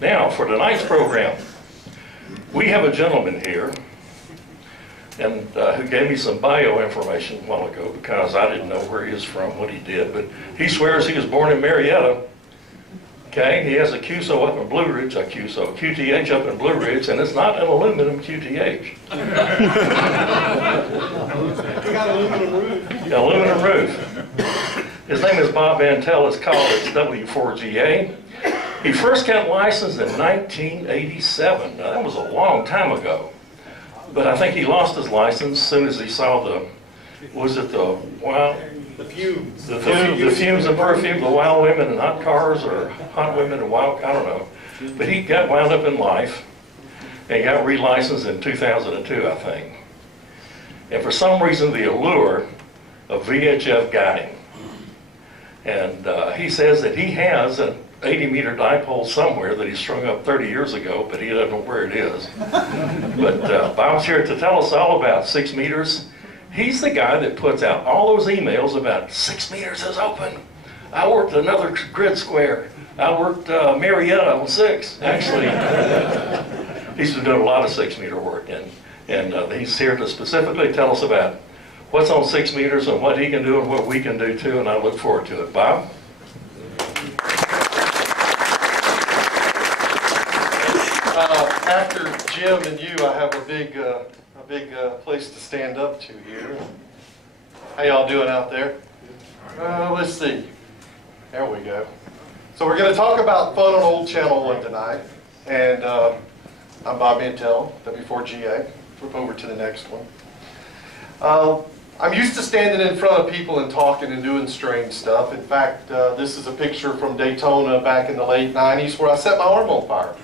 Now, for tonight's program, we have a gentleman here and who gave me some bio information a while ago because I didn't know where he was from, what he did, but he swears he was born in Marietta. Okay, he has a QSO up in Blue Ridge, a QTH up in Blue Ridge, and it's not an aluminum QTH. He got aluminum roof. Yeah, aluminum roof. His name is Bob Mantell. His college is W4GA. He first got licensed in 1987. Now, that was a long time ago. But I think he lost his license as soon as he saw the fumes. The fumes and perfume, the wild women and hot cars, or hot women and wild, I don't know. But he got wound up in life and got relicensed in 2002, I think. And for some reason, the allure of VHF got him. And he says that he has an 80-meter dipole somewhere that he strung up 30 years ago, but he doesn't know where it is. But Bob's here to tell us all about 6 meters. He's the guy that puts out all those emails about 6 meters is open. I worked another grid square. I worked Marietta on 6, actually. He's been doing a lot of 6-meter work, and he's here to specifically tell us about what's on 6 meters and what he can do and what we can do too, and I look forward to it. Bob? After Jim and you, I have a big place to stand up to here. How y'all doing out there? Let's see. There we go. So we're going to talk about fun on Old Channel 1 tonight. And I'm Bob Mantell, W4GA. Flip over to the next one. I'm used to standing in front of people and talking and doing strange stuff. In fact, this is a picture from Daytona back in the late 90s where I set my arm on fire.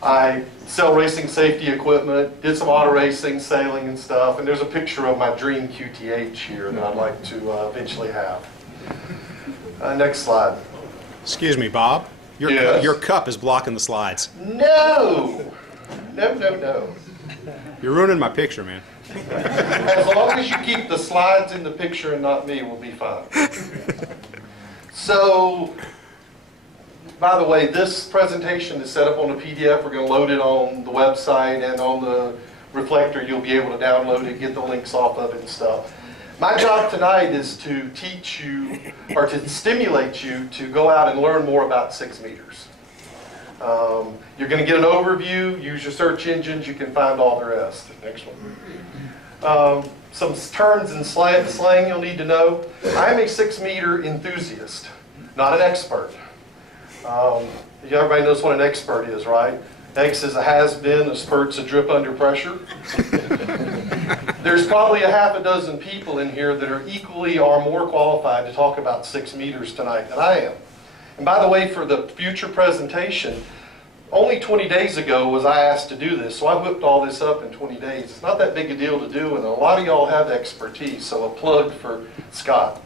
I sell racing safety equipment, did some auto racing, sailing and stuff, and there's a picture of my dream QTH here that I'd like to eventually have. Next slide. Excuse me, Bob. Your cup is blocking the slides. No! No. You're ruining my picture, man. As long as you keep the slides in the picture and not me, we'll be fine. So, by the way, this presentation is set up on a PDF. We're going to load it on the website, and on the reflector you'll be able to download it, get the links off of it and stuff. My job tonight is to teach you, or to stimulate you to go out and learn more about 6 meters. You're going to get an overview, use your search engines, you can find all the rest. Next one. Some terms and slang you'll need to know. I'm a 6-meter enthusiast, not an expert. Everybody knows what an expert is, right? X is a has-been, a spurt's a drip under pressure. There's probably a half a dozen people in here that are equally or more qualified to talk about 6 meters tonight than I am. And by the way, for the future presentation, only 20 days ago was I asked to do this, so I whipped all this up in 20 days. It's not that big a deal to do, and a lot of y'all have expertise, so a plug for Scott.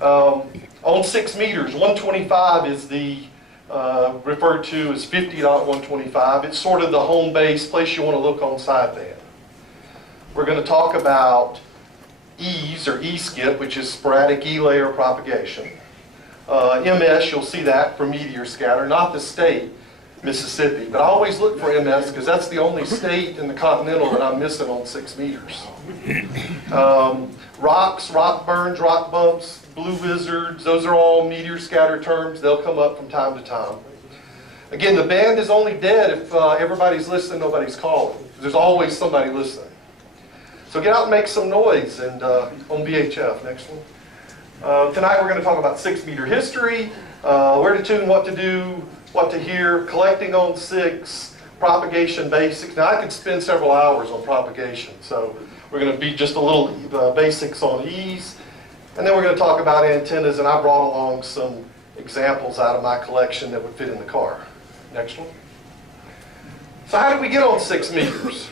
On 6 meters, 125 is the referred to as 50.125. It's sort of the home base, place you want to look on sideband. We're going to talk about E's or E-skip, which is sporadic E-layer propagation. MS, you'll see that for meteor scatter, not the state, Mississippi. But I always look for MS because that's the only state in the continental that I'm missing on 6 meters. Rocks, rock burns, rock bumps, blue wizards, those are all meteor scatter terms. They'll come up from time to time. Again, the band is only dead if everybody's listening, nobody's calling. There's always somebody listening. So get out and make some noise and on VHF. Next one. Tonight we're going to talk about 6-meter history, where to tune, what to do, what to hear, collecting on 6, propagation basics. Now I could spend several hours on propagation, so we're going to be just a little basics on E's. And then we're going to talk about antennas, and I brought along some examples out of my collection that would fit in the car. Next one. So how did we get on 6 meters?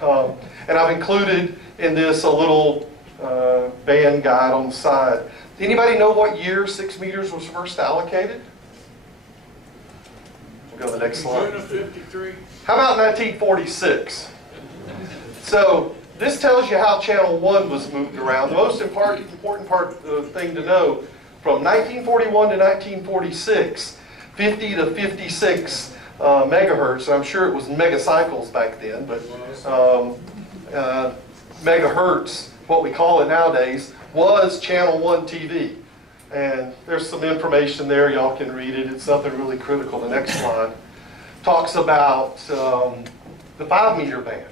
And I've included in this a little band guide on the side. Anybody know what year 6 meters was first allocated? We'll go to the next slide. June of '53. How about 1946? So this tells you how channel 1 was moved around. The most important thing to know, from 1941 to 1946, 50 to 56 megahertz. I'm sure it was megacycles back then, but megahertz, what we call it nowadays, was Channel 1 TV. And there's some information there. Y'all can read it. It's nothing really critical. The next slide talks about the 5-meter band.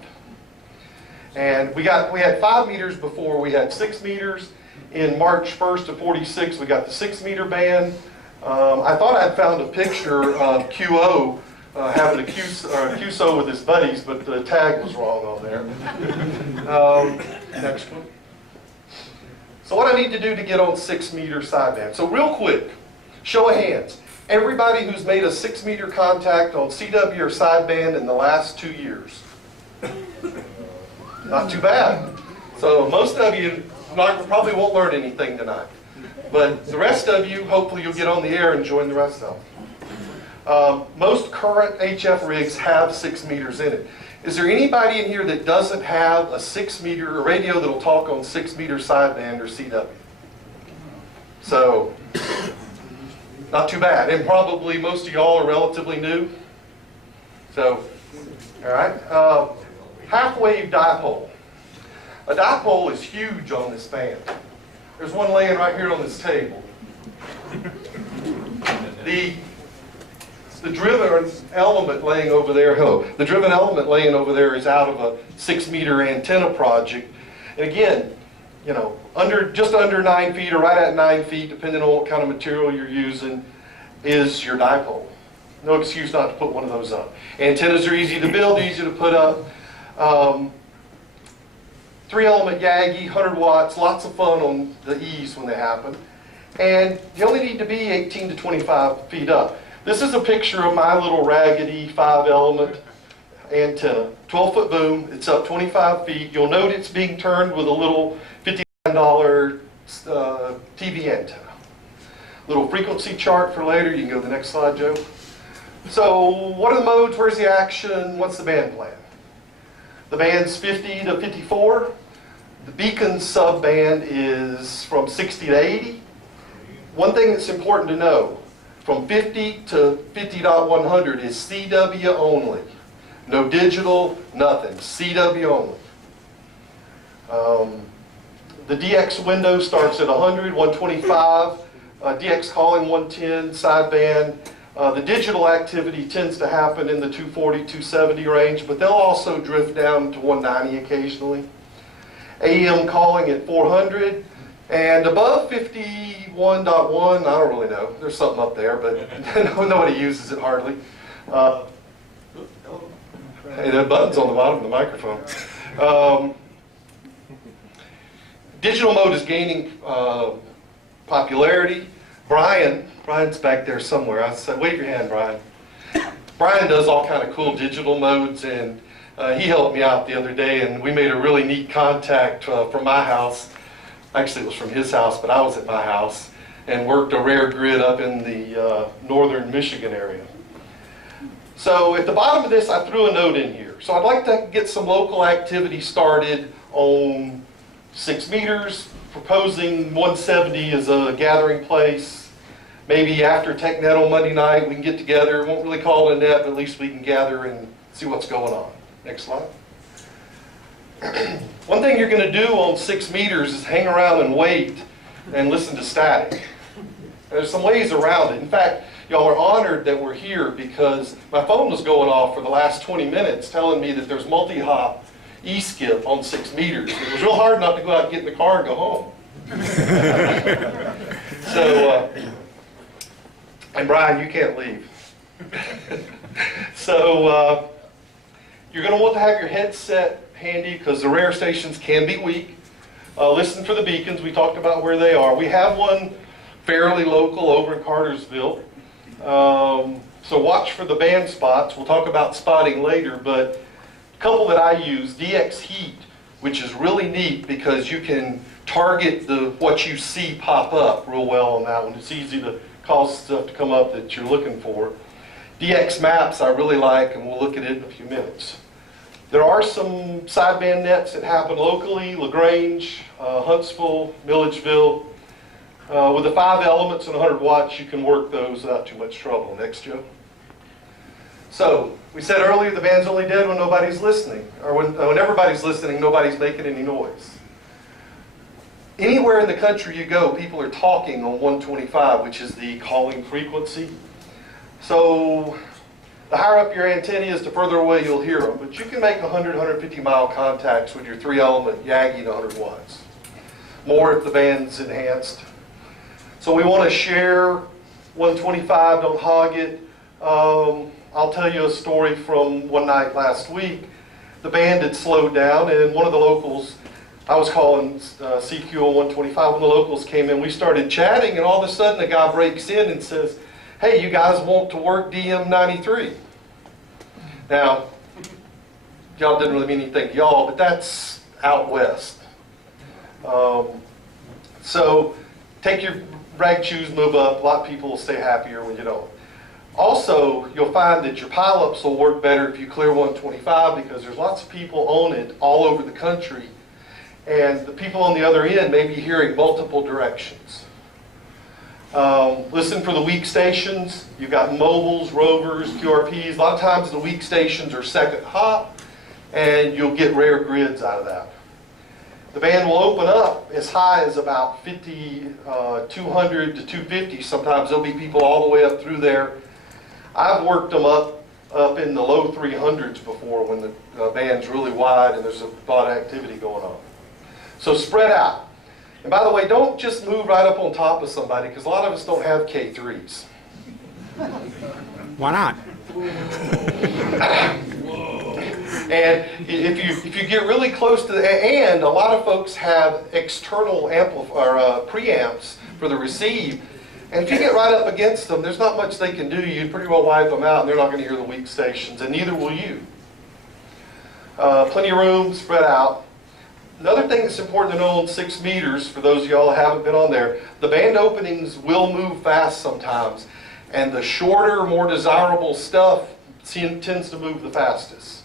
And we had 5 meters before. We had 6 meters. In March 1st of 46, we got the 6-meter band. I thought I'd found a picture of QO having a QSO with his buddies, but the tag was wrong on there. Next one. So what I need to do to get on 6-meter sideband. So real quick, show of hands. Everybody who's made a 6-meter contact on CW or sideband in the last 2 years. Not too bad. So most of you probably won't learn anything tonight. But the rest of you, hopefully you'll get on the air and join the rest of them. Most current HF rigs have 6 meters in it. Is there anybody in here that doesn't have a 6-meter radio that'll talk on 6-meter sideband or CW? So, not too bad. And probably most of y'all are relatively new. So, all right. Half-wave dipole. A dipole is huge on this band. There's one laying right here on this table. The driven element laying over there, the driven element laying over there is out of a 6-meter antenna project. And again, you know, just under 9 feet or right at 9 feet, depending on what kind of material you're using, is your dipole. No excuse not to put one of those up. Antennas are easy to build, easy to put up. 3-element Yagi, 100 watts, lots of fun on the E's when they happen. And you only need to be 18 to 25 feet up. This is a picture of my little raggedy 5-element antenna. 12-foot boom, it's up 25 feet. You'll note it's being turned with a little $59 TV antenna. Little frequency chart for later. You can go to the next slide, Joe. So what are the modes? Where's the action? What's the band plan? The band's 50 to 54. The beacon subband is from 60 to 80. One thing that's important to know, from 50 to 50.100 is CW only. No digital, nothing. CW only. The DX window starts at 100, 125. DX calling 110, sideband. The digital activity tends to happen in the 240, 270 range, but they'll also drift down to 190 occasionally. AM calling at 400, and above 51.1, I don't really know. There's something up there, but nobody uses it hardly. Hey, that button's on the bottom of the microphone. Digital mode is gaining popularity. Brian's back there somewhere. I said, wave your hand, Brian. Brian does all kind of cool digital modes, and he helped me out the other day, and we made a really neat contact from my house. Actually, it was from his house, but I was at my house, and worked a rare grid up in the northern Michigan area. So at the bottom of this, I threw a note in here. So I'd like to get some local activity started on 6 meters, proposing 170 as a gathering place. Maybe after TechNet on Monday night, we can get together. Won't really call it a net, but at least we can gather and see what's going on. Next slide. One thing you're going to do on 6 meters is hang around and wait and listen to static. There's some ways around it. In fact, y'all are honored that we're here because my phone was going off for the last 20 minutes telling me that there's multi-hop E-skip on 6 meters. It was real hard not to go out and get in the car and go home. So, and Brian, you can't leave. So, you're going to want to have your headset handy because the rare stations can be weak. Listen for the beacons. We talked about where they are. We have one fairly local over in Cartersville. So watch for the band spots. We'll talk about spotting later, but a couple that I use, DX Heat, which is really neat because you can target what you see pop up real well on that one. It's easy to cause stuff to come up that you're looking for. DX Maps I really like, and we'll look at it in a few minutes. There are some sideband nets that happen locally, LaGrange, Huntsville, Milledgeville. With the 5 elements and 100 watts, you can work those without too much trouble. Next, Joe. So, we said earlier the band's only dead when nobody's listening. Or when everybody's listening, nobody's making any noise. Anywhere in the country you go, people are talking on 125, which is the calling frequency. So, the higher up your antenna is, the further away you'll hear them. But you can make 100, 150 mile contacts with your 3-element Yagi at 100 watts. More if the band's enhanced. So we want to share 125, don't hog it. I'll tell you a story from one night last week. The band had slowed down, and one of the locals, I was calling CQ on 125, when the locals came in, we started chatting, and all of a sudden a guy breaks in and says, "Hey, you guys want to work DM93? Now, y'all didn't really mean anything to y'all, but that's out west. So take your rag shoes, move up. A lot of people will stay happier when you don't. Also, you'll find that your pileups will work better if you clear 125, because there's lots of people on it all over the country, and the people on the other end may be hearing multiple directions. Listen for the weak stations. You've got mobiles, rovers, QRPs. A lot of times the weak stations are second hop, and you'll get rare grids out of that. The band will open up as high as about 50, 200 to 250. Sometimes there'll be people all the way up through there. I've worked them up in the low 300s before, when the band's really wide and there's a lot of activity going on. So spread out. And by the way, don't just move right up on top of somebody, because a lot of us don't have K3s. Why not? And if you get really close to the, and a lot of folks have external preamps for the receive, and if you get right up against them, there's not much they can do. You pretty well wipe them out, and they're not going to hear the weak stations, and neither will you. Plenty of room, spread out. Another thing that's important to know on 6 meters, for those of y'all who haven't been on there, the band openings will move fast sometimes, and the shorter, more desirable stuff tends to move the fastest.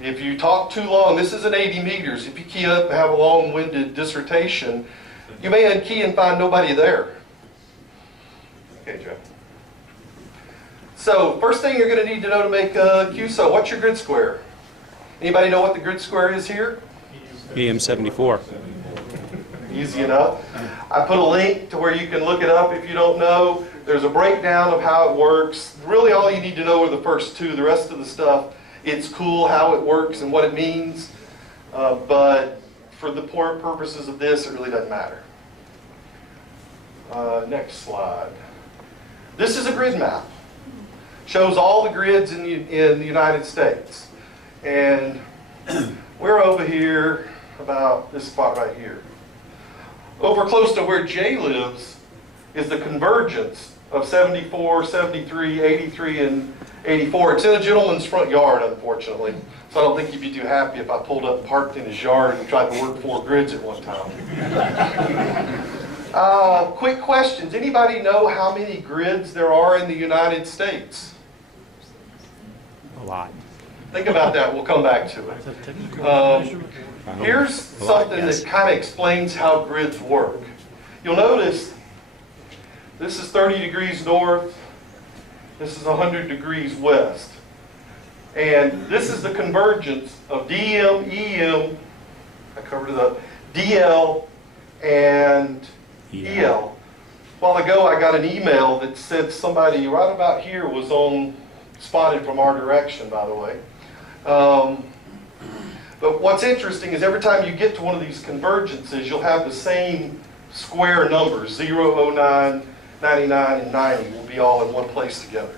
If you talk too long, this is an 80 meters, if you key up and have a long-winded dissertation, you may unkey and find nobody there. Okay, Joe. So, first thing you're going to need to know to make a QSO, what's your grid square? Anybody know what the grid square is here? EM74. Easy enough. I put a link to where you can look it up if you don't know. There's a breakdown of how it works. Really all you need to know are the first two. The rest of the stuff, it's cool how it works and what it means, but for the purposes of this, it really doesn't matter. Next slide. This is a grid map. Shows all the grids in the United States. And we're over here, about this spot right here. Over close to where Jay lives is the convergence of 74, 73, 83, and 84. It's in a gentleman's front yard, unfortunately. So I don't think he'd be too happy if I pulled up and parked in his yard and tried to work 4 grids at one time. Quick questions. Anybody know how many grids there are in the United States? A lot. Think about that. We'll come back to it. Here's something that kind of explains how grids work. You'll notice this is 30 degrees north. This is 100 degrees west. And this is the convergence of DM, EM, I covered it up, DL, and EL. A while ago I got an email that said somebody right about here was spotted from our direction, by the way. But what's interesting is every time you get to one of these convergences, you'll have the same square numbers, 0, 09, 99, and 90 will be all in one place together.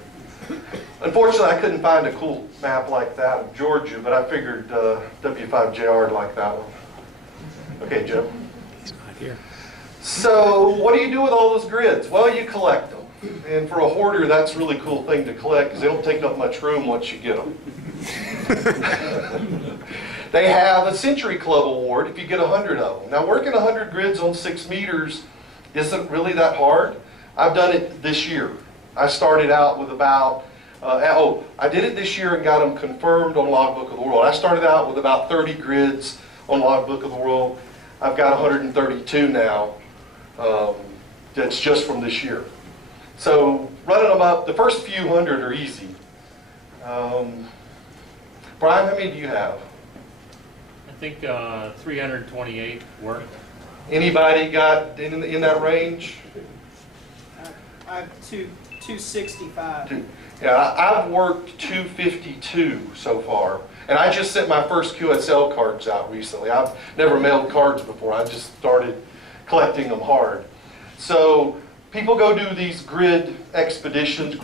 Unfortunately, I couldn't find a cool map like that of Georgia, but I figured W4GA would like that one. Okay, Joe. He's not here. So what do you do with all those grids? Well, you collect them. And for a hoarder, that's a really cool thing to collect because they don't take up much room once you get them. They have a Century Club award if you get 100 of them. Now, working 100 grids on 6 meters isn't really that hard. I've done it this year. I started out with about, I did it this year and got them confirmed on Logbook of the World. I started out with about 30 grids on Logbook of the World. I've got 132 now. That's just from this year. So running them up, the first few hundred are easy. Brian, how many do you have? I think 328 worked. Anybody got in that range? I have 265. Yeah, I've worked 252 so far. And I just sent my first QSL cards out recently. I've never mailed cards before. I just started collecting them hard. So people go do these grid expeditions, they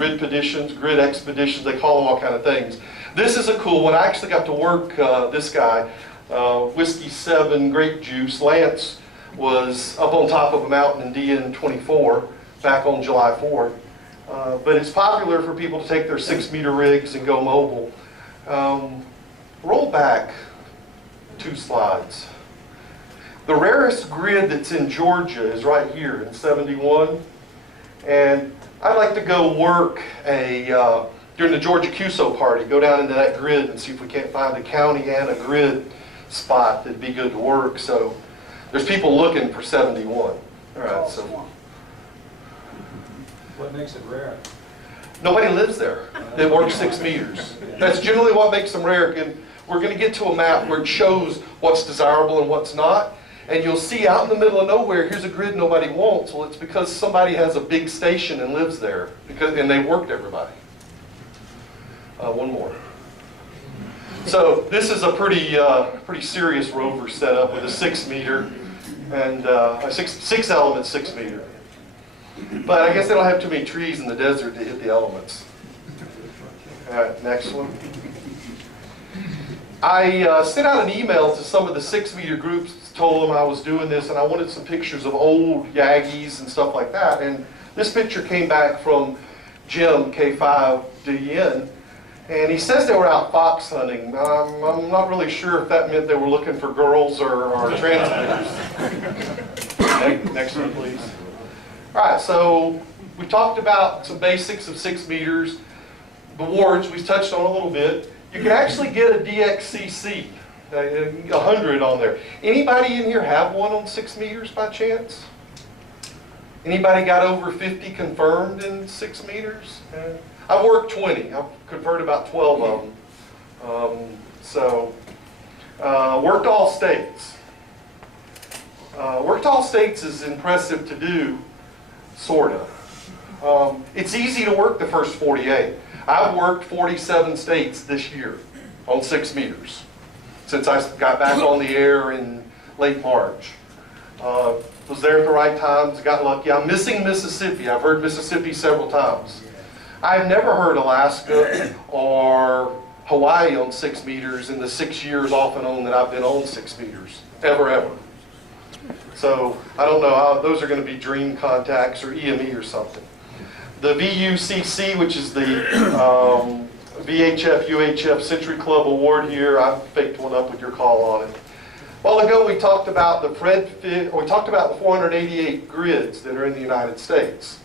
call them all kind of things. This is a cool one. I actually got to work this guy, Whiskey 7 grape juice. Lance was up on top of a mountain in DN24 back on July 4th. But it's popular for people to take their 6-meter rigs and go mobile. Roll back 2 slides. The rarest grid that's in Georgia is right here in 71. And I'd like to go work during the Georgia QSO party, go down into that grid and see if we can't find a county and a grid spot that'd be good to work. So there's people looking for 71. All right, so. What makes it rare? Nobody lives there that works 6 meters. That's generally what makes them rare. And we're going to get to a map where it shows what's desirable and what's not. And you'll see out in the middle of nowhere, here's a grid nobody wants. Well, it's because somebody has a big station and lives there, and they worked everybody. One more. So this is a pretty serious rover setup with a 6-meter and a six element 6-meter. But I guess they don't have too many trees in the desert to hit the elements. All right, next one. I sent out an email to some of the 6-meter groups, told them I was doing this, and I wanted some pictures of old Yaggies and stuff like that. And this picture came back from Jim, K5DN, and he says they were out fox hunting. I'm not really sure if that meant they were looking for girls or transmitters. Next one, please. All right, so we talked about some basics of 6 meters. The wards we touched on a little bit. You can actually get a DXCC, 100 on there. Anybody in here have one on 6 meters by chance? Anybody got over 50 confirmed in 6 meters? I've worked 20. I've converted about 12 of them. Worked all states. Worked all states is impressive to do, sort of. It's easy to work the first 48. I've worked 47 states this year on 6 meters since I got back on the air in late March. Was there at the right times, got lucky. I'm missing Mississippi. I've heard Mississippi several times. I've never heard Alaska or Hawaii on 6 meters in the 6 years off and on that I've been on 6 meters, ever. So I don't know, those are going to be dream contacts or EME or something. The VUCC, which is the VHF, UHF Century Club Award here, I faked one up with your call on it. A while ago we talked about the 488 grids that are in the United States.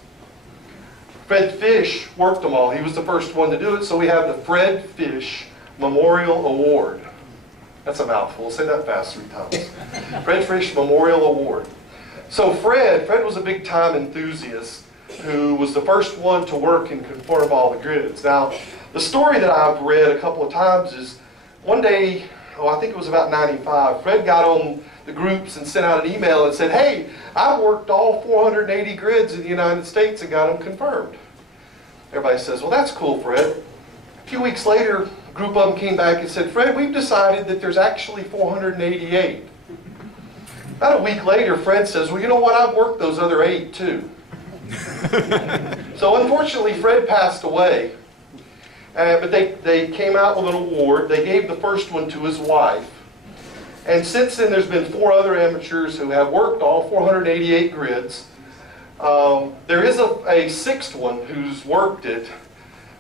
Fred Fish worked them all. He was the first one to do it, so we have the Fred Fish Memorial Award. That's a mouthful. Say that fast 3 times. Fred Fish Memorial Award. So Fred was a big-time enthusiast who was the first one to work and confirm all the grids. Now, the story that I've read a couple of times is one day, I think it was about 95, Fred got on the groups and sent out an email and said, hey, I worked all 480 grids in the United States and got them confirmed. Everybody says, well, that's cool, Fred. A few weeks later, a group of them came back and said, Fred, we've decided that there's actually 488. About a week later, Fred says, well, you know what? I've worked those other 8 too. So unfortunately, Fred passed away. But they came out with an award. They gave the first one to his wife. And since then, there's been 4 other amateurs who have worked all 488 grids. There is a 6th one who's worked it,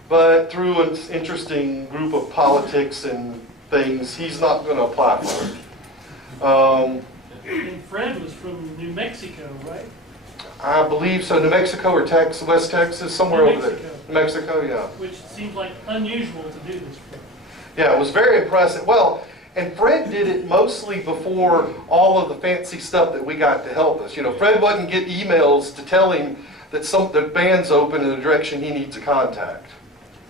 but through an interesting group of politics and things, he's not going to apply for it. And Fred was from New Mexico, right? I believe so. New Mexico or Texas, West Texas, somewhere over there. New Mexico, yeah. Which seems like unusual to do this for. Yeah, it was very impressive. Well, And Fred did it mostly before all of the fancy stuff that we got to help us. You know, Fred wouldn't get emails to tell him that the band's open in the direction he needs to contact.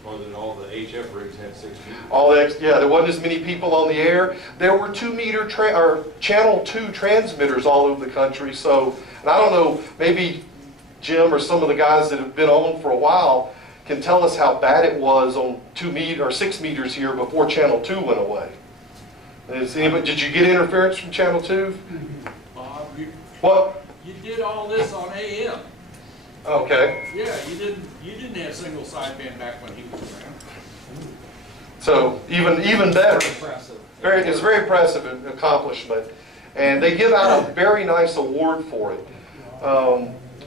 Or that all the HF rigs had 6 meters. All that, yeah, there wasn't as many people on the air. There were 2-meter or channel 2 transmitters all over the country. So, and I don't know, maybe Jim or some of the guys that have been on for a while can tell us how bad it was on 2 meter or 6 meters here before channel 2 went away. Did you get interference from channel 2? Bob, What? you did all this on AM. Okay. Yeah, you didn't have single sideband back when he was around. So even better. Impressive. It's very impressive accomplishment, and they give out a very nice award for it.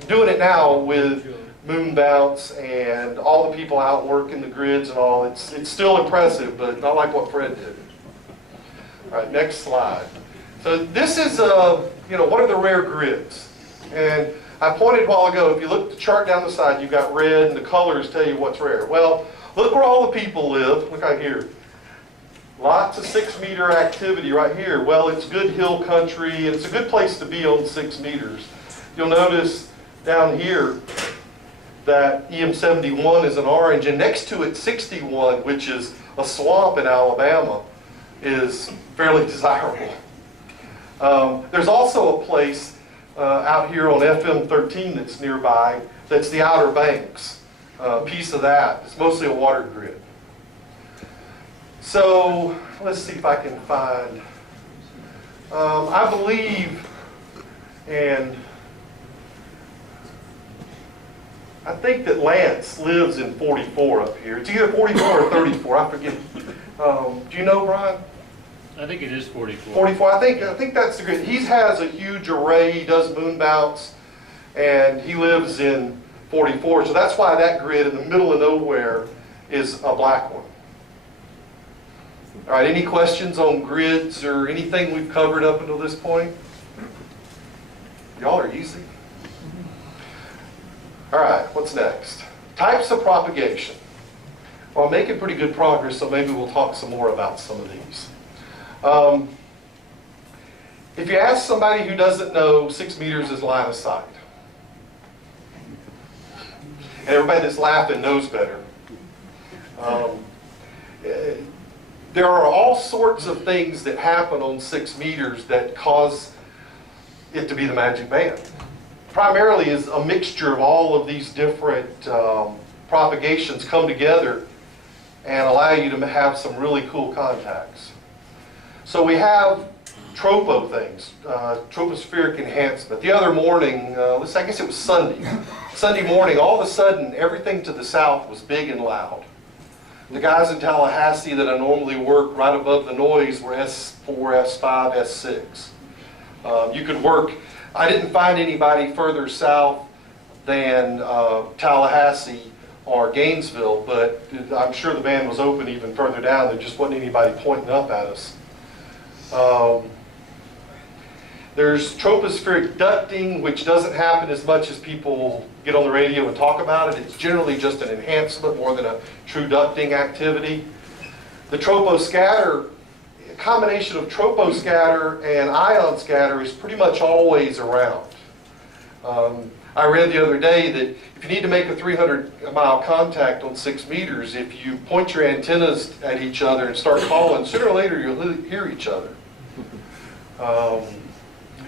Doing it now with moon bounce and all the people out working the grids and all, it's still impressive, but not like what Fred did. All right, next slide. So this is one of the rare grids, and I pointed a while ago. If you look at the chart down the side, you've got red, and the colors tell you what's rare. Well, look where all the people live. Look right here. Lots of 6-meter activity right here. Well, it's good hill country, and it's a good place to be on 6 meters. You'll notice down here that EM71 is an orange, and next to it 61, which is a swamp in Alabama, is fairly desirable. There's also a place out here on FM 13 that's nearby, that's the Outer Banks. Piece of that. It's mostly a water grid. So let's see if I can find, I believe, and I think that Lance lives in 44 up here. It's either 44 or 34, I forget. Do you know, Brian? I think it is 44. 44, I think that's the grid. He has a huge array, he does moon bounce, and he lives in 44. So that's why that grid in the middle of nowhere is a black one. All right, any questions on grids or anything we've covered up until this point? Y'all are easy. All right, what's next? Types of propagation. Well, I'm making pretty good progress, so maybe we'll talk some more about some of these. If you ask somebody who doesn't know, 6 meters is line of sight. And everybody that's laughing knows better. There are all sorts of things that happen on 6 meters that cause it to be the magic band. Primarily is a mixture of all of these different propagations come together and allow you to have some really cool contacts. So we have tropo things, tropospheric enhancement. The other morning, I guess it was Sunday. Sunday morning, all of a sudden, everything to the south was big and loud. The guys in Tallahassee that I normally work right above the noise were S4, S5, S6. You could work, I didn't find anybody further south than Tallahassee or Gainesville, but I'm sure the band was open even further down. There just wasn't anybody pointing up at us. There's tropospheric ducting, which doesn't happen as much as people get on the radio and talk about it. It's generally just an enhancement more than a true ducting activity. The troposcatter, a combination of troposcatter and ion scatter is pretty much always around. I read the other day that if you need to make a 300-mile contact on 6 meters, if you point your antennas at each other and start calling, sooner or later you'll hear each other.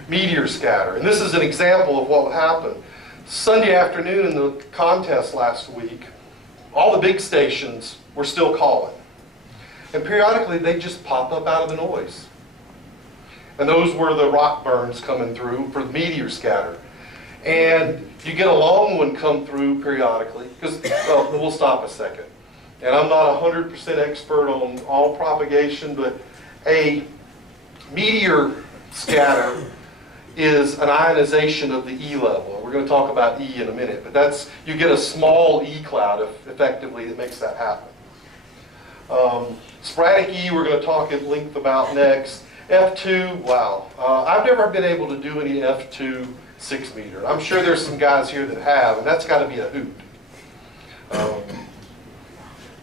Meteor scatter. And this is an example of what happened. Sunday afternoon in the contest last week, all the big stations were still calling. And periodically they'd just pop up out of the noise. And those were the rock burns coming through for the meteor scatter. And you get a long one come through periodically, because, well, we'll stop a second. And I'm not 100% expert on all propagation, but a meteor scatter is an ionization of the E level. We're going to talk about E in a minute, but that's, you get a small E cloud effectively that makes that happen. Sporadic E we're going to talk at length about next. F2, wow. I've never been able to do any F2 6 meter. I'm sure there's some guys here that have, and that's got to be a hoot.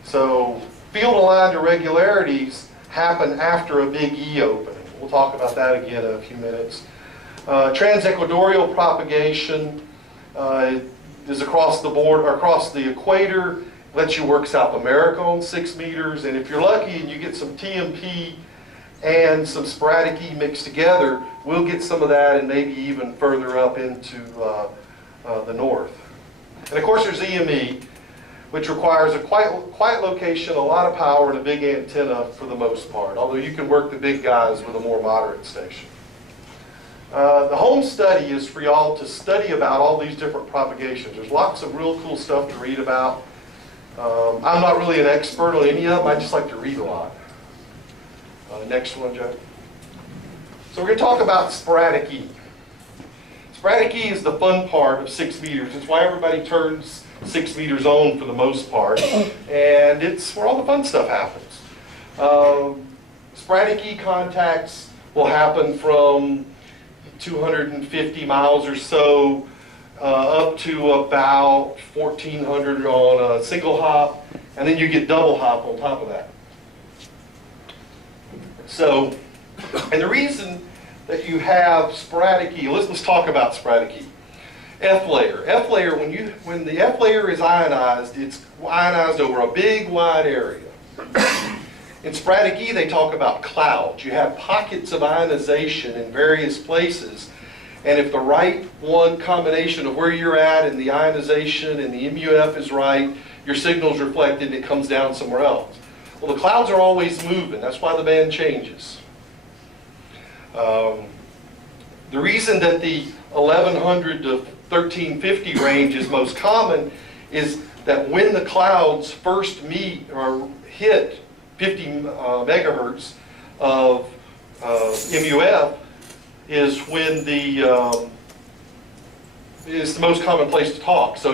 So field aligned irregularities happen after a big E opening. We'll talk about that again in a few minutes. Transequatorial propagation is across the board, or across the equator, lets you work South America on 6 meters, and if you're lucky and you get some TMP and some sporadic E mixed together, we'll get some of that and maybe even further up into the north. And of course there's EME, which requires a quiet location, a lot of power, and a big antenna for the most part, although you can work the big guys with a more moderate station. The home study is for y'all to study about all these different propagations. There's lots of real cool stuff to read about. I'm not really an expert on any of them, I just like to read a lot. Next one, Joe. So we're going to talk about sporadic E. Sporadic E is the fun part of 6 meters. It's why everybody turns 6 meters on for the most part, and it's where all the fun stuff happens. Sporadic E contacts will happen from 250 miles or so up to about 1,400 on a single hop, and then you get double hop on top of that. So, and the reason that you have sporadic E, let's talk about sporadic E. F layer. F layer, when the F layer is ionized, it's ionized over a big wide area. In sporadic E, they talk about clouds. You have pockets of ionization in various places, and if the right one combination of where you're at and the ionization and the MUF is right, your signal's reflected and it comes down somewhere else. Well, the clouds are always moving. That's why the band changes. The reason that the 1100 to 1350 range is most common is that when the clouds first meet or hit 50 megahertz of MUF is when is the most common place to talk. So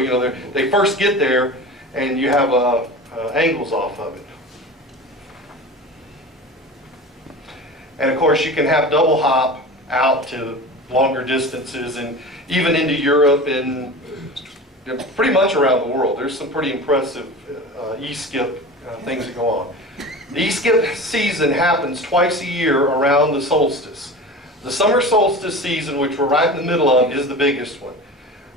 they first get there and you have angles off of it. And of course you can have double hop out to longer distances and even into Europe and pretty much around the world. There's some pretty impressive E-skip things that go on. The E-skip season happens twice a year around the solstice. The summer solstice season, which we're right in the middle of, is the biggest one.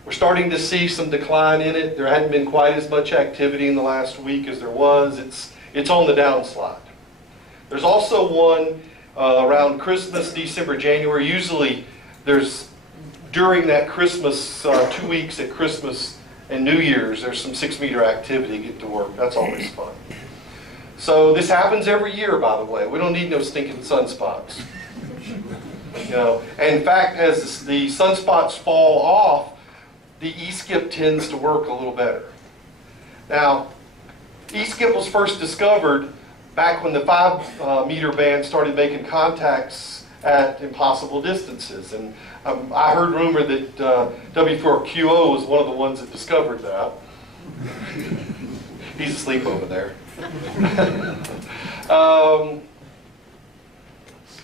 We're starting to see some decline in it. There hadn't been quite as much activity in the last week as there was. It's on the downslide. There's also one around Christmas, December, January. Usually there's, during that Christmas, 2 weeks at Christmas and New Year's, there's some 6 meter activity get to work. That's always fun. So this happens every year, by the way. We don't need no stinking sunspots. And in fact, as the sunspots fall off, the E-skip tends to work a little better. Now, E-skip was first discovered back when the 5 meter band started making contacts at impossible distances. And I heard rumor that W4GA was one of the ones that discovered that. He's asleep over there.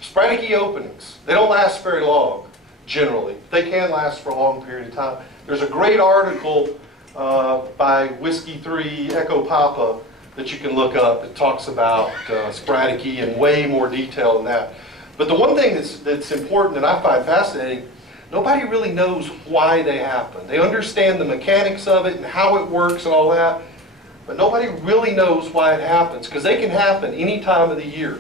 Sporadic E openings. They don't last very long, generally. They can last for a long period of time. There's a great article by Whiskey 3 Echo Papa that you can look up that talks about sporadic E in way more detail than that. But the one thing that's important and I find fascinating, nobody really knows why they happen. They understand the mechanics of it and how it works and all that, but nobody really knows why it happens, because they can happen any time of the year.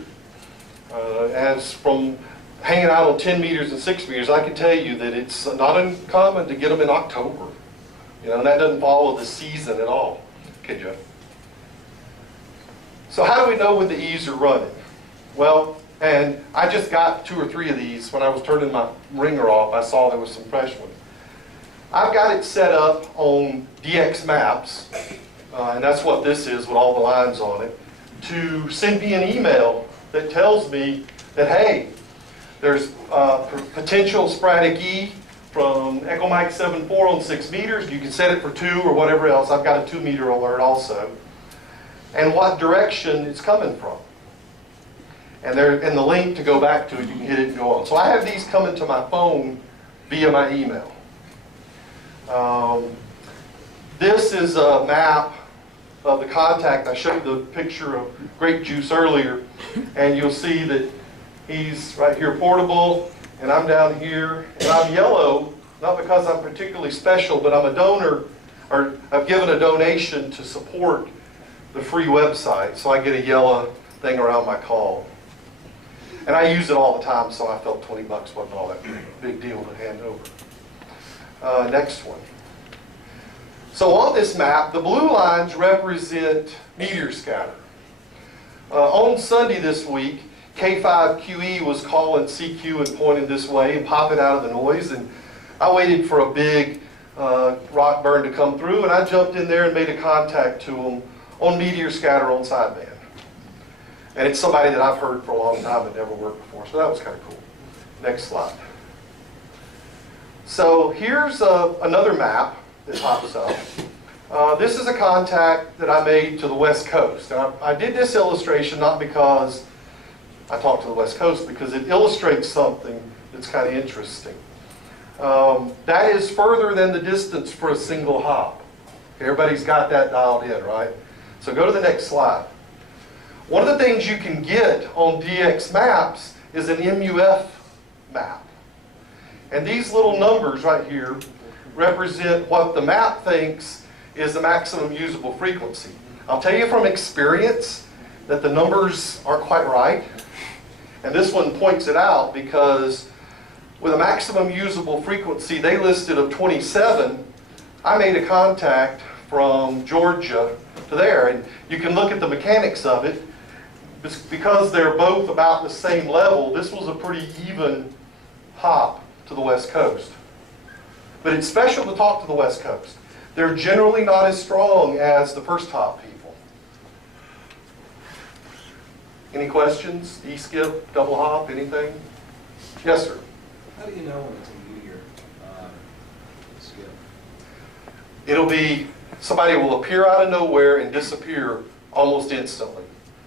As from hanging out on 10 meters and 6 meters, I can tell you that it's not uncommon to get them in October. And that doesn't follow the season at all. Okay, Jeff. So how do we know when the E's are running? Well, and I just got 2 or 3 of these. When I was turning my ringer off, I saw there was some fresh ones. I've got it set up on DX Maps, and that's what this is with all the lines on it, to send me an email that tells me that, hey, there's potential sporadic E from Echo Mike 74 on 6 meters. You can set it for 2 or whatever else. I've got a 2 meter alert also. And what direction it's coming from. And the link to go back to it, you can hit it and go on. So I have these coming to my phone via my email. This is a map of the contact. I showed you the picture of grape juice earlier, and you'll see that he's right here portable, and I'm down here, and I'm yellow, not because I'm particularly special, but I'm a donor, or I've given a donation to support the free website, so I get a yellow thing around my call. And I use it all the time, so I felt 20 bucks wasn't all that big deal to hand over. Next one. So on this map, the blue lines represent meteor scatter. On Sunday this week, K5QE was calling CQ and pointing this way and popping out of the noise, and I waited for a big rock burn to come through, and I jumped in there and made a contact to them on meteor scatter on sideband. And it's somebody that I've heard for a long time that never worked before, so that was kind of cool. Next slide. So here's another map that pops up. This is a contact that I made to the West Coast. And I did this illustration not because I talked to the West Coast, because it illustrates something that's kind of interesting. That is further than the distance for a single hop. Okay, everybody's got that dialed in, right? So go to the next slide. One of the things you can get on DX maps is an MUF map. And these little numbers right here represent what the map thinks is the maximum usable frequency. I'll tell you from experience that the numbers aren't quite right. And this one points it out because with a maximum usable frequency they listed of 27, I made a contact from Georgia to there. And you can look at the mechanics of it. Because they're both about the same level, this was a pretty even hop to the West Coast. But it's special to talk to the West Coast. They're generally not as strong as the first hop people. Any questions? E-skip, double hop, anything? Yes, sir. How do you know when it's a meteor skip? It'll be, somebody will appear out of nowhere and disappear almost instantly.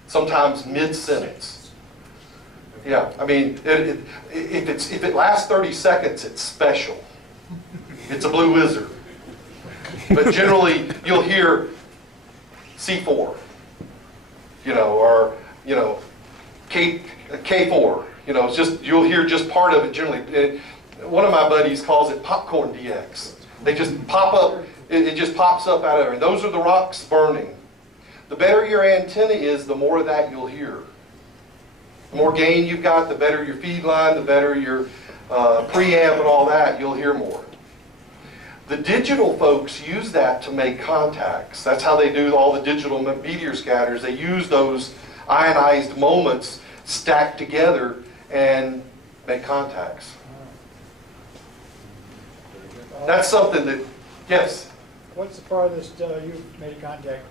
Sometimes mid-sentence. Yeah, I mean, if it lasts 30 seconds, it's special. It's a blue wizard. But generally, you'll hear C4, or, K4. It's just, you'll hear just part of it generally. One of my buddies calls it popcorn DX. They just pop up, it just pops up out of there. And those are the rocks burning. The better your antenna is, the more of that you'll hear. The more gain you've got, the better your feed line, the better your preamp and all that, you'll hear more. The digital folks use that to make contacts. That's how they do all the digital meteor scatters. They use those ionized moments stacked together and make contacts. That's something that, yes? What's the farthest you've made a contact?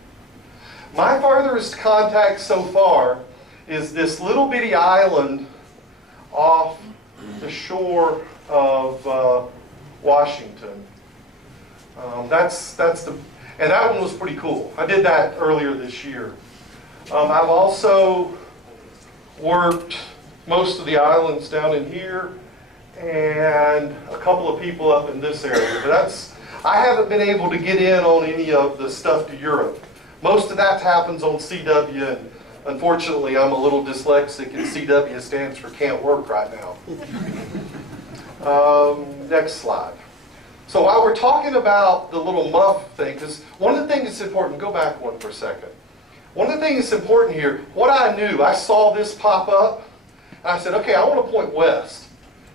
My farthest contact so far is this little bitty island off the shore of Washington. And that one was pretty cool. I did that earlier this year. I've also worked most of the islands down in here and a couple of people up in this area. But I haven't been able to get in on any of the stuff to Europe. Most of that happens on CW, and unfortunately I'm a little dyslexic, and CW stands for can't work right now. Next slide. So while we're talking about the little muff thing, because one of the things that's important, go back one for a second. One of the things that's important here, what I knew, I saw this pop up, and I said, okay, I want to point west.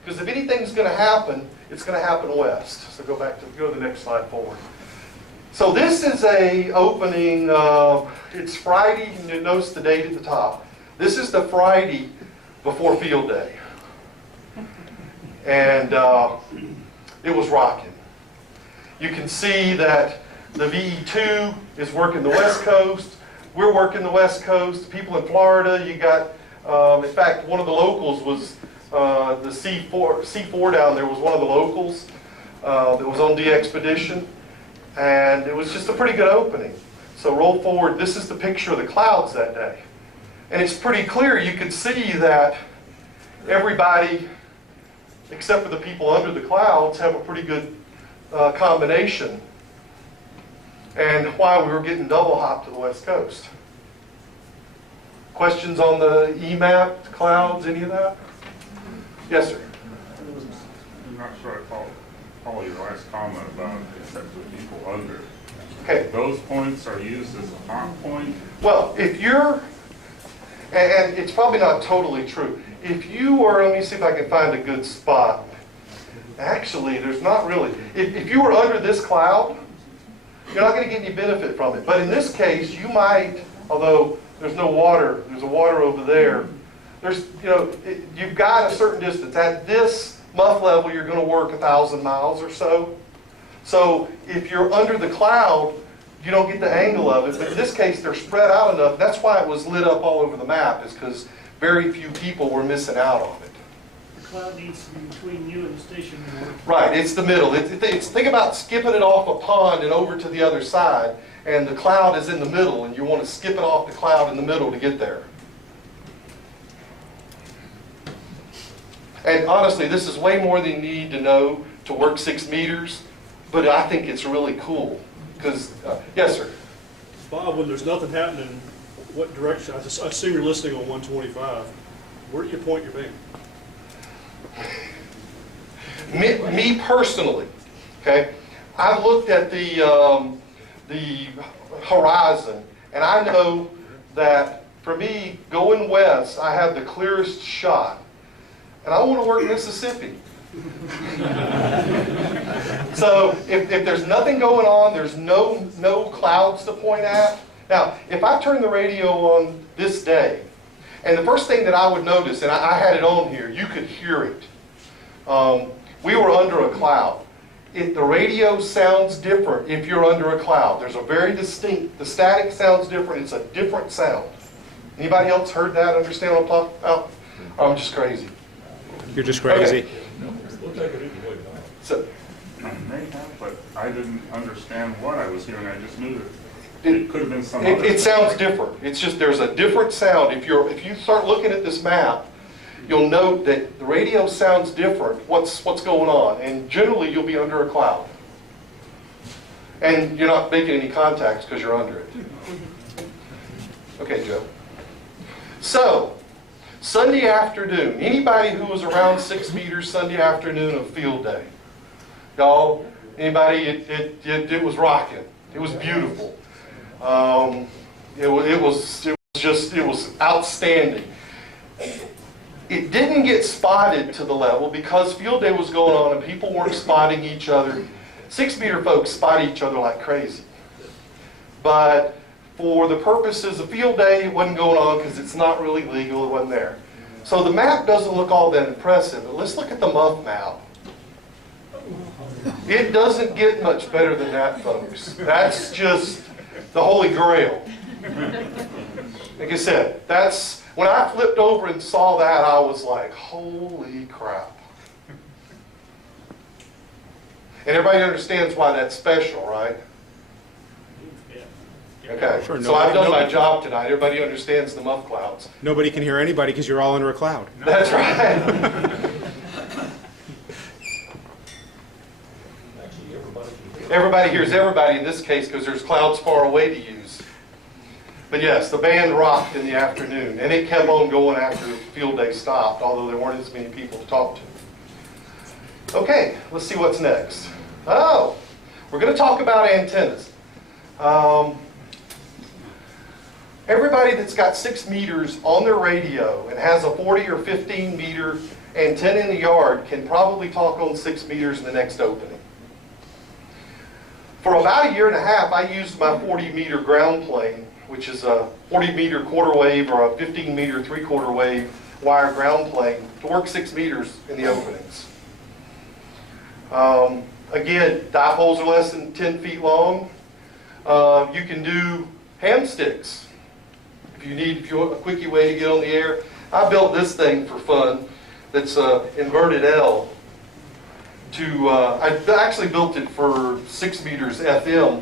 Because if anything's going to happen, it's going to happen west. So go to the next slide forward. So this is a opening, it's Friday, and you notice the date at the top. This is the Friday before field day. And it was rocking. You can see that the VE2 is working the West Coast. We're working the West Coast. People in Florida, you got, in fact, one of the locals was the C4 down there was one of the locals that was on the expedition. And it was just a pretty good opening. So roll forward. This is the picture of the clouds that day. And it's pretty clear. You could see that everybody, except for the people under the clouds, have a pretty good combination. and why we were getting double hopped to the West Coast. Questions on the EMAP, clouds, any of that? Yes, sir. I'm not sure I follow your last comment about except for people under. Okay. Those points are used as a hot point? Well, if you're, and it's probably not totally true, if you were, let me see if I can find a good spot. Actually, there's not really. If you were under this cloud, you're not going to get any benefit from it. But in this case, you might, although there's no water, there's a water over there. There's, you've got a certain distance. At this muff level, you're going to work 1,000 miles or so. So if you're under the cloud, you don't get the angle of it. But in this case, they're spread out enough. That's why it was lit up all over the map, is because very few people were missing out on it. The cloud needs to be between you and the station you're working. Right, it's the middle. Think about skipping it off a pond and over to the other side, and the cloud is in the middle, and you want to skip it off the cloud in the middle to get there. And honestly, this is way more than you need to know to work 6 meters, but I think it's really cool. Because, yes, sir? Bob, when there's nothing happening, what direction? I assume you're listening on 125. Where do you point your beam? Me personally, okay, I've looked at the horizon, and I know that for me, going west, I have the clearest shot. And I want to work Mississippi. So if there's nothing going on, there's no clouds to point at. Now, if I turn the radio on this day, and the first thing that I would notice, and I had it on here, you could hear it. We were under a cloud. The radio sounds different if you're under a cloud. There's a very distinct, the static sounds different. It's a different sound. Anybody else heard that, understand what I'm talking about? I'm just crazy. You're just crazy. Okay. We'll take it either way. So, I may have, but I didn't understand what I was hearing. I just knew that it could have been some other it sounds different. It's just there's a different sound. If you start looking at this map, you'll note that the radio sounds different. What's going on? And generally, you'll be under a cloud. And you're not making any contacts because you're under it. Okay, Joe. So, Sunday afternoon. Anybody who was around 6 meters Sunday afternoon of field day? Y'all, anybody? It was rocking. It was beautiful. It was outstanding. It didn't get spotted to the level because field day was going on and people weren't spotting each other. 6 meter folks spot each other like crazy. But for the purposes of field day, it wasn't going on because it's not really legal. It wasn't there. So the map doesn't look all that impressive. But let's look at the muff map. It doesn't get much better than that, folks. That's just the Holy Grail. Like I said, that's when I flipped over and saw that, I was like, holy crap. And everybody understands why that's special, right? Okay, Sure, so I've done my job tonight. Everybody understands the muff clouds. Nobody can hear anybody because you're all under a cloud. That's right. Everybody hears everybody in this case because there's clouds far away to use. But yes, the band rocked in the afternoon, and it kept on going after field day stopped, although there weren't as many people to talk to. Okay, let's see what's next. Oh, we're going to talk about antennas. Everybody that's got 6 meters on their radio and has a 40 or 15 meter antenna in the yard can probably talk on 6 meters in the next opening. For about a year and a half, I used my 40 meter ground plane, which is a 40 meter quarter wave or a 15 meter 3/4 wave wire ground plane, to work 6 meters in the openings. Again, dipoles are less than 10 feet long. You can do ham sticks. If you want a quickie way to get on the air. I built this thing for fun. That's inverted L. I actually built it for 6 meters FM,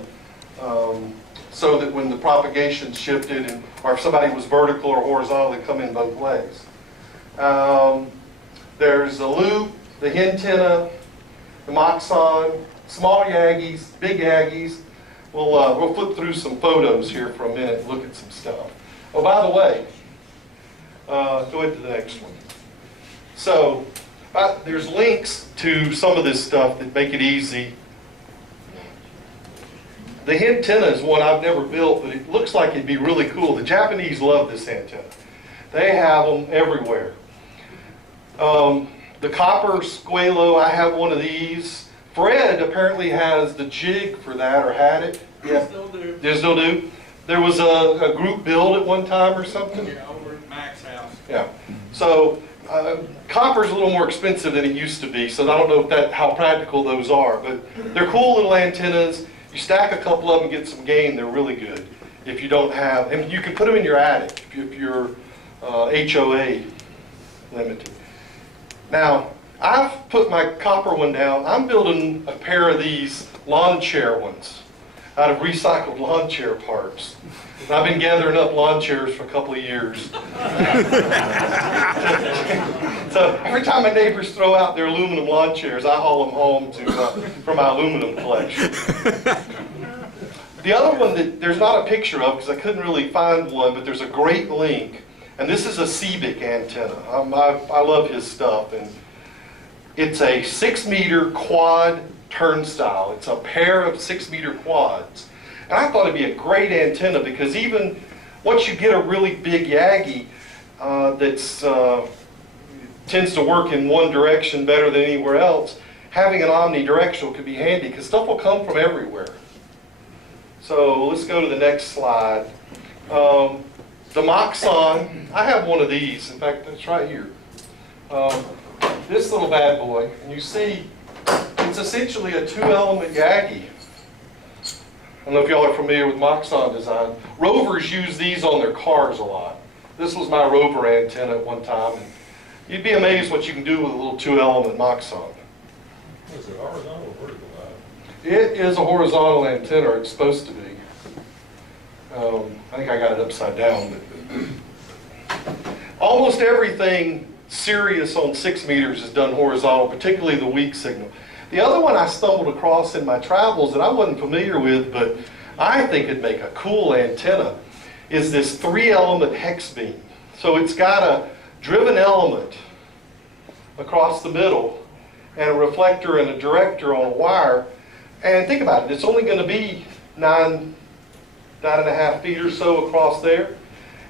so that when the propagation shifted, or if somebody was vertical or horizontal, they come in both ways. There's a loop, the hentenna, the moxon, small Yaggies, big Yaggies. we'll flip through some photos here for a minute and look at some stuff. Oh, by the way, go ahead to the next one. So there's links to some of this stuff that make it easy. The antenna is one I've never built, but it looks like it'd be really cool. The Japanese love this antenna. They have them everywhere. The copper squalo, I have one of these. Fred apparently has the jig for that, or had it. Yeah. Still do. They still do? There was a group build at one time or something? Yeah, over at Mac's house. Yeah. So copper's a little more expensive than it used to be, so I don't know how practical those are, but they're cool little antennas. You stack a couple of them, get some gain, they're really good. If you don't have, and you can put them in your attic if you're HOA limited. Now, I've put my copper one down. I'm building a pair of these lawn chair ones out of recycled lawn chair parts. And I've been gathering up lawn chairs for a couple of years. So every time my neighbors throw out their aluminum lawn chairs, I haul them home for my aluminum collection. The other one that there's not a picture of because I couldn't really find one, but there's a great link. And this is a Civic antenna. I love his stuff. And it's a 6-meter quad turnstile. It's a pair of 6-meter quads. And I thought it'd be a great antenna because even once you get a really big Yagi that's tends to work in one direction better than anywhere else, having an omnidirectional could be handy because stuff will come from everywhere. So let's go to the next slide. The Moxon, I have one of these. In fact, it's right here. This little bad boy, and you see, it's essentially a 2-element Yagi. I don't know if y'all are familiar with Moxon design. Rovers use these on their cars a lot. This was my Rover antenna at one time, and you'd be amazed what you can do with a little 2-element Moxon. Is it horizontal or vertical? It is a horizontal antenna, or it's supposed to be. I think I got it upside down. But almost everything serious on 6 meters is done horizontal, particularly the weak signal. The other one I stumbled across in my travels that I wasn't familiar with, but I think it'd make a cool antenna, is this 3-element hex beam. So it's got a driven element across the middle and a reflector and a director on a wire. And think about it, it's only going to be 9.5 feet or so across there.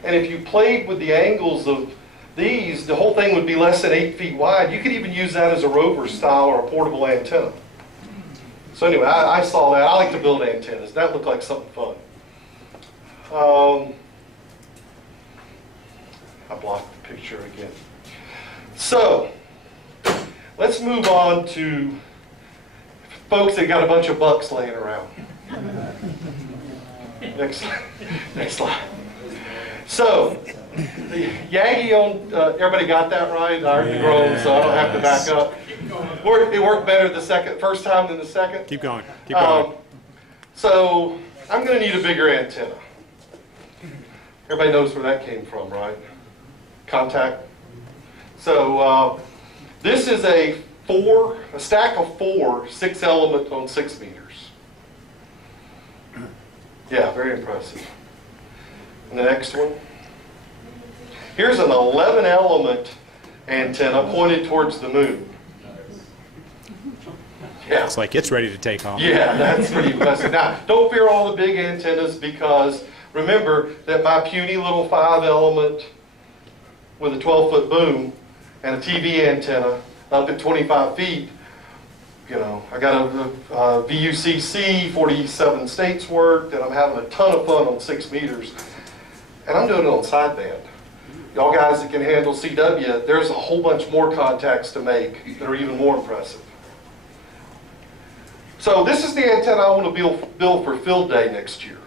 And if you played with the angles of these, the whole thing would be less than 8 feet wide. You could even use that as a rover style or a portable antenna. So anyway, I saw that. I like to build antennas. That looked like something fun. I blocked the picture again. So let's move on to folks that got a bunch of bucks laying around. Next slide. So, the Yagi on, everybody got that right? I already grown, so I don't have to back up. It worked better the first time than the second. Keep going. Keep going. So, I'm going to need a bigger antenna. Everybody knows where that came from, right? Contact. So, this is a stack of 4 6-element on 6 meters. Yeah, very impressive. And the next one. Here's an 11-element antenna pointed towards the moon. Yeah. It's like it's ready to take off. Yeah, that's pretty impressive. Now, don't fear all the big antennas because remember that my puny little 5-element with a 12-foot boom and a TV antenna up at 25 feet, you know, I got a VUCC, 47 states work, and I'm having a ton of fun on 6 meters. And I'm doing it on sideband. Y'all guys that can handle CW, there's a whole bunch more contacts to make that are even more impressive. So this is the antenna I want to build for field day next year.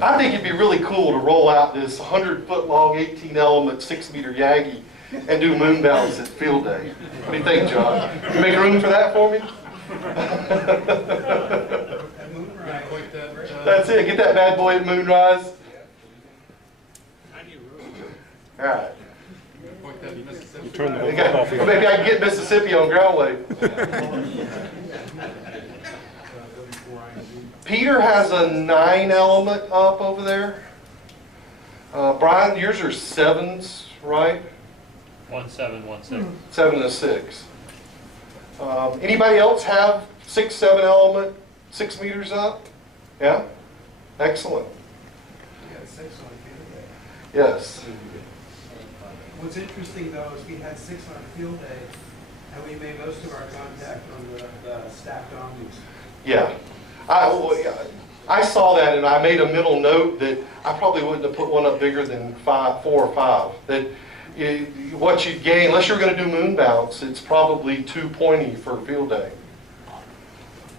I think it'd be really cool to roll out this 100-foot long, 18-element, 6-meter Yagi and do moon balance at field day. What do you think, John? You make room for that for me? That's it. Get that bad boy at moonrise. All right. You turn the whole coffee off. Maybe I can get Mississippi on ground wave. Peter has a 9 element up over there. Brian, yours are 7s, right? 1716. 7 and a 6. Anybody else have 6, 7 element, 6 meters up? Yeah? Excellent. We got 6 on field day. Yes. What's interesting though is we had 6 on field day, and we made most of our contact on the stacked omnis. Yeah. I saw that and I made a mental note that I probably wouldn't have put one up bigger than 4 or 5. That what you gain, unless you're going to do moon bounce, it's probably too pointy for field day.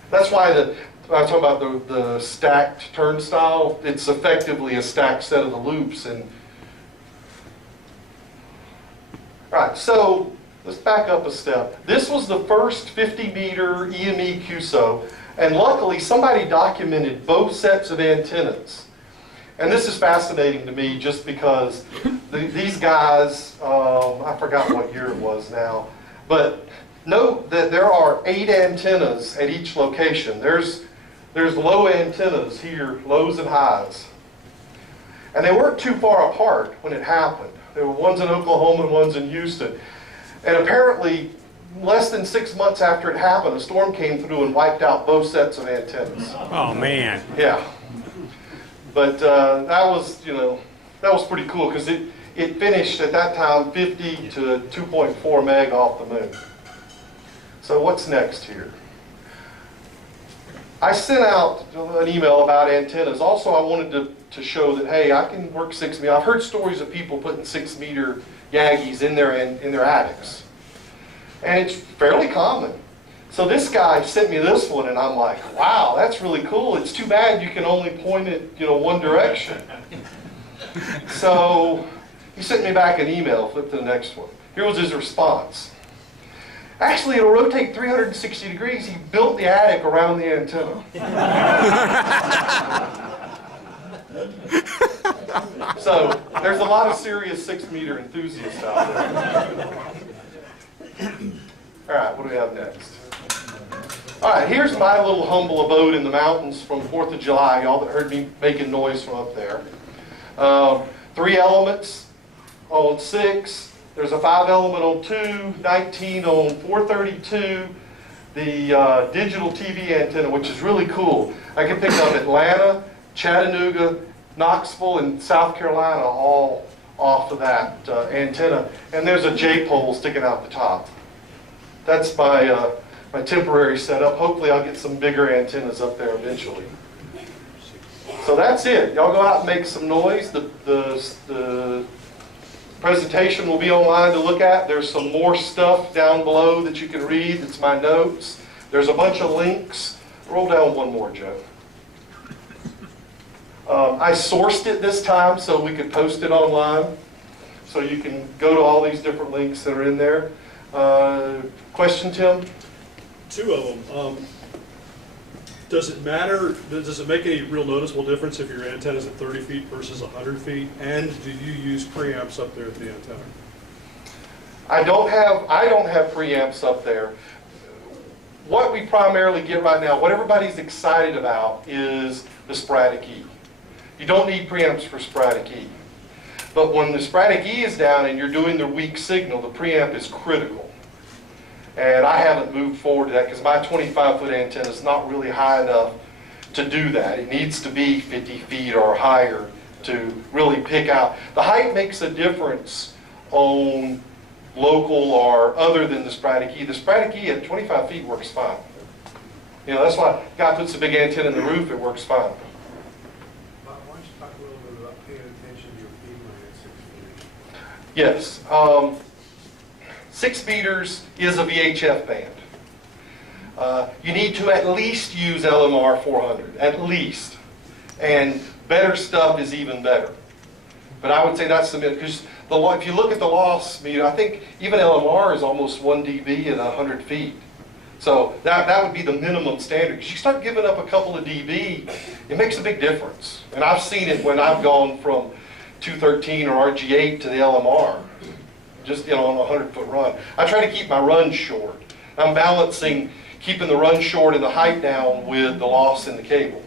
That's why I was talking about the stacked turnstile. It's effectively a stacked set of the loops. And all right, so let's back up a step. This was the first 50-meter EME QSO, and luckily somebody documented both sets of antennas. And this is fascinating to me just because these guys, I forgot what year it was now, but note that there are 8 antennas at each location. There's low antennas here, lows and highs. And they weren't too far apart when it happened. There were ones in Oklahoma and ones in Houston. And apparently, less than 6 months after it happened, a storm came through and wiped out both sets of antennas. Oh, man. Yeah. But that was pretty cool because it finished at that time 50 to 2.4 meg off the moon. So what's next here? I sent out an email about antennas. Also, I wanted to show that, hey, I can work 6 meter. I've heard stories of people putting 6 meter Yagis in their attics. And it's fairly common. So this guy sent me this one, and I'm like, wow, that's really cool. It's too bad you can only point it, one direction. So he sent me back an email. Flip to the next one. Here was his response. Actually, it'll rotate 360 degrees. He built the attic around the antenna. So there's a lot of serious 6 meter enthusiasts out there. All right, what do we have next? All right, here's my little humble abode in the mountains from 4th of July. Y'all that heard me making noise from up there. 3 elements on 6. There's a 5 element on 2, 19 on 432. The digital TV antenna, which is really cool. I can pick up Atlanta, Chattanooga, Knoxville, and South Carolina all off of that antenna. And there's a J-pole sticking out the top. That's my my temporary setup. Hopefully I'll get some bigger antennas up there eventually. So that's it. Y'all go out and make some noise. The presentation will be online to look at. There's some more stuff down below that you can read. It's my notes. There's a bunch of links. Roll down one more, Joe. I sourced it this time so we could post it online. So you can go to all these different links that are in there. Question, Tim? 2 of them. Does it matter, does it make any real noticeable difference if your antenna is at 30 feet versus 100 feet? And do you use preamps up there at the antenna? I don't have preamps up there. What we primarily get right now, what everybody's excited about is the sporadic E. You don't need preamps for sporadic E. But when the sporadic E is down and you're doing the weak signal, the preamp is critical. And I haven't moved forward to that because my 25-foot antenna is not really high enough to do that. It needs to be 50 feet or higher to really pick out. The height makes a difference on local or other than the sporadic E. The sporadic E at 25 feet works fine. That's why a guy puts a big antenna in the roof, it works fine. Why don't you talk a little bit about paying attention to your feed line at 6 meters? Yes. 6 meters is a VHF band. You need to at least use LMR 400, at least. And better stuff is even better. But I would say that's the minimum, because if you look at the loss meter, I think even LMR is almost 1 dB at 100 feet. So that would be the minimum standard. Because you start giving up a couple of dB, it makes a big difference. And I've seen it when I've gone from 213 or RG8 to the LMR. Just on a 100-foot run. I try to keep my run short. I'm balancing keeping the run short and the height down with the loss in the cable.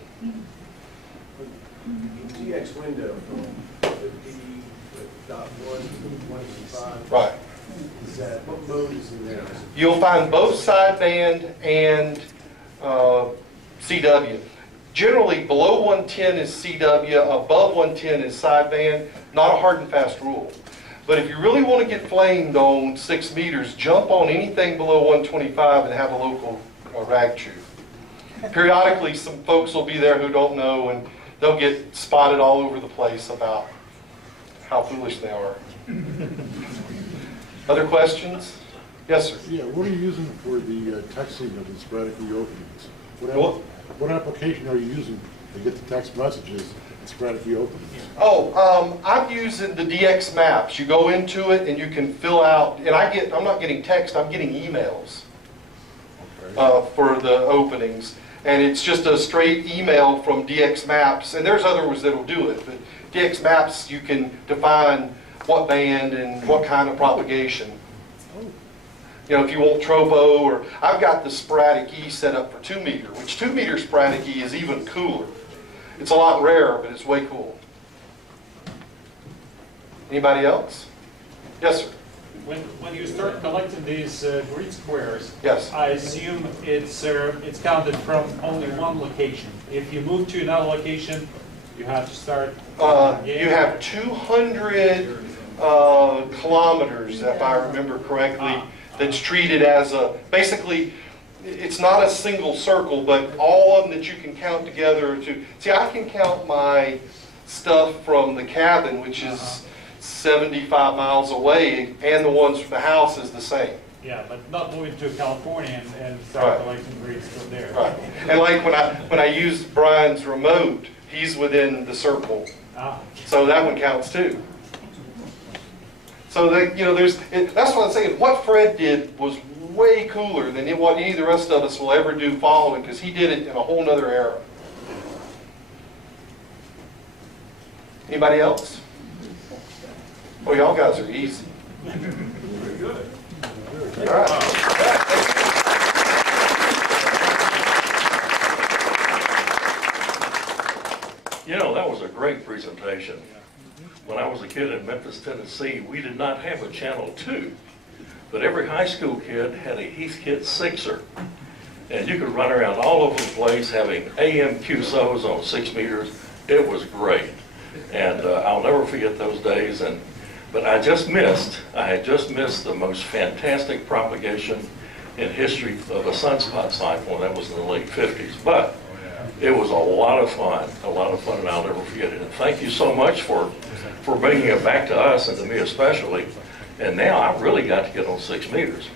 TX window from the D.1.1.5. Right. Is that, what mode is in there? You'll find both sideband and CW. Generally, below 110 is CW, above 110 is sideband. Not a hard and fast rule. But if you really want to get flamed on 6 meters, jump on anything below 125 and have a local rag chew. Periodically, some folks will be there who don't know, and they'll get spotted all over the place about how foolish they are. Other questions? Yes, sir. Yeah, what are you using for the texting of the sporadic reopenings? What application are you using to get the text messages and sporadic reopenings? Oh, I'm using the DX Maps. You go into it and you can fill out, and I'm not getting text, I'm getting emails for the openings. And it's just a straight email from DX Maps, and there's other ones that'll do it, but DX Maps, you can define what band and what kind of propagation. You know, if you want tropo, or I've got the sporadic E set up for 2 meter, which 2 meter sporadic E is even cooler. It's a lot rarer, but it's way cool. Anybody else? Yes, sir. When you start collecting these grid squares, Yes. I assume it's counted from only one location. If you move to another location, you have to start. You have 200 kilometers, if I remember correctly, that's treated as a, basically, it's not a single circle, but all of them that you can count together to, see, I can count my stuff from the cabin, which is 75 miles away, and the ones from the house is the same. Yeah, but not moving to California and start collecting grids from there. Right. And like when I used Brian's remote, he's within the circle. So that one counts too. So that, you know, that's what I'm saying. What Fred did was way cooler than what any of the rest of us will ever do following, because he did it in a whole nother era. Anybody else? Oh, y'all guys are easy. Very good. All right. You know, that was a great presentation. When I was a kid in Memphis, Tennessee, we did not have a Channel 2, but every high school kid had a Heathkit 6er. And you could run around all over the place having AM QSOs on 6 meters. It was great. And I'll never forget those days. But I had just missed the most fantastic propagation in history of a sunspot cyclone. That was in the late 50s. But it was a lot of fun, and I'll never forget it. And thank you so much for bringing it back to us, and to me especially. And now I've really got to get on 6 meters.